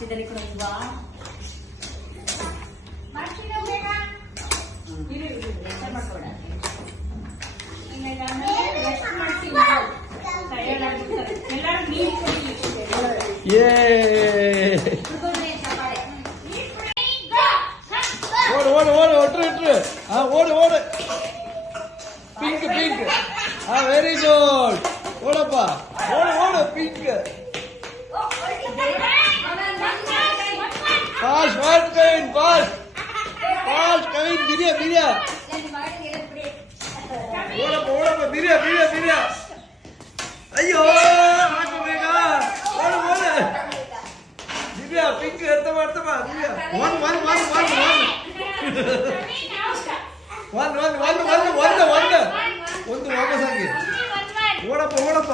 ಆಚೆದಲ್ಲಿ ಕೂಡ ಇಲ್ವಾ ಮಾಡ್ಕೊಬೇಡ ಓಡು ಓಡು ಓಡು ಒಟ್ರು ಇಟ್ರು ಓಡು ಓಡು ಪಿಂಕ್ ಪಿಂಕ್ ವೆರಿ ಗುಡ್ ಓಡಪ್ಪ ಓಡು ಓಡು pink fast fast Kavin fast fast Kavin ಬಿರಿಯ ಬಿರಿಯ ಓಡಪ್ಪ ಓಡಪ್ಪ ಬಿರಿಯ ಬಿರಿಯ ಬಿರಿಯ ಅಯ್ಯೋ ಹಾಕಬೇಕಾ ಓಡು ಓಡು ಬಿರಿಯ ಪಿಂಕ್ ಎತ್ತಮ್ಮ ಎತ್ತಮ್ಮ ಬಿರಿಯ one one one one one one one one ಒಂದು ಒಂದು ಒಂದು ವಾಪಸ್ ಹಾಕಿ ಓಡಪ್ಪ ಓಡಪ್ಪ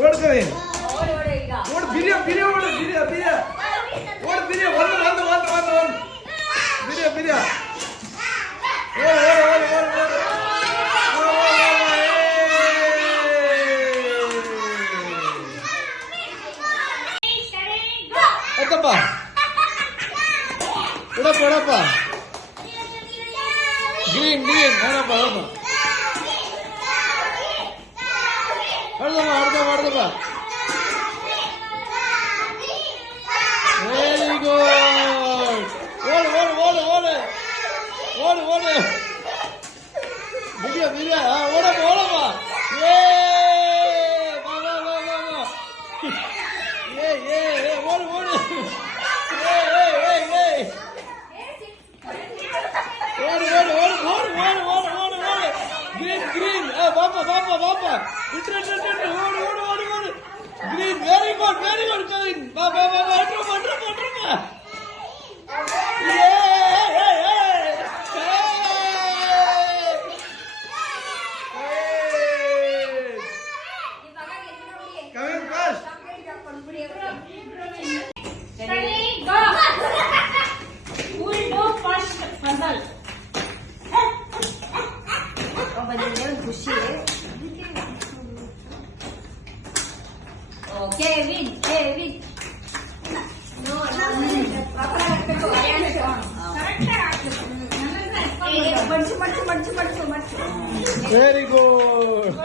ಓಡ್ಕವಿ ಓಡು ಬಿರಿಯ ಬಿರಿಯ ಓಡು ಬಿರಿಯ ಬಿರಿಯ ಓಡು ಬಿರಿಯ ಒಂದು ಒಂದು ಒಂದು ಒಂದು ಒಂದು ಬಿರಿಯ ಬಿರಿಯ ಓಡು ಓಡು ಓಡು ಓಡು ಓಡು ಎತ್ತಪ್ಪ ಉಡಪ್ಪ ಉಡಪ್ಪ ಗ್ರೀನ್ ಗ್ರೀನ್ ನೋಡಪ್ಪ ನೋಡಪ್ಪ ಹೊಡೆದಮ್ಮ ಹೊಡೆದಮ್ಮ ಹೊಡೆದಮ್ಮ ವೆರಿ ಗುಡ್ ಓಡು ಓಡು ಓಡು ಓಡು ಓಡು ಓಡು ಬಿರಿಯ ಬಿರಿಯ ಓಡಪ್ಪ ಓಡಪ್ಪ ಏ ಬಾ ಬಾ ಬಾ ಬಾ ಬಾ ಏ ಓಡು ಓಡು ಓಡು ಓಡು ಓಡು ಓಡು ಓಡು ಓಡು ಓಡು ಓಡು ಗ್ರೀನ್ ಗ್ರೀನ್ ಬಾಪ ಬಾಪ ಬಾಪ ಇಟ್ರು ಇಟ್ರು ಇಟ್ರು ಓಡು ಓಡು ಓಡು ಓಡು ಗ್ರೀನ್ ವೆರಿ ಗುಡ್ ಕವಿನ್ ಬಾ ಬಾ ಬಾ ಅಟ್ರಪ್ಪ ಅಟ್ರಪ್ಪ ಅಟ್ರಪ್ಪ ಕವಿನ್ ಫಾಸ್ಟ್ ಖುಷಿ ಕೆವಿನ್ ಕೆವಿನ್ ಮಡ್ಚು ಮಡ್ಚು ಮಡ್ಚು ಮಡ್ಚು ಮಡ್ಚು ವೆರಿ ಗುಡ್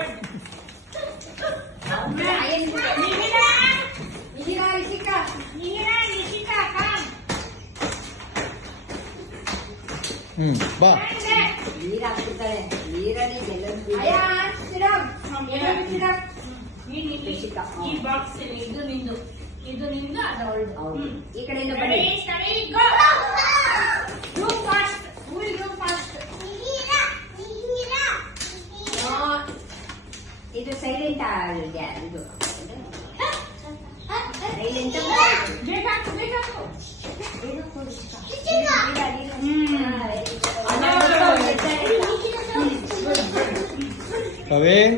ಬಾ ನೀರು ಹಾಕ್ತಿರ್ತಾಳೆ ನೀರಲ್ಲಿ ಈ ಬಾಕ್ಸ್ ಇದು ನಿಂದು ಅದು ಅವಳದು ಈ ಕಡೆಯಿಂದ ಬನ್ನಿ ಇದು ಸೈಲೆಂಟ್ ಇದು ಸೈಲೆಂಟ್ ಕವಿನ್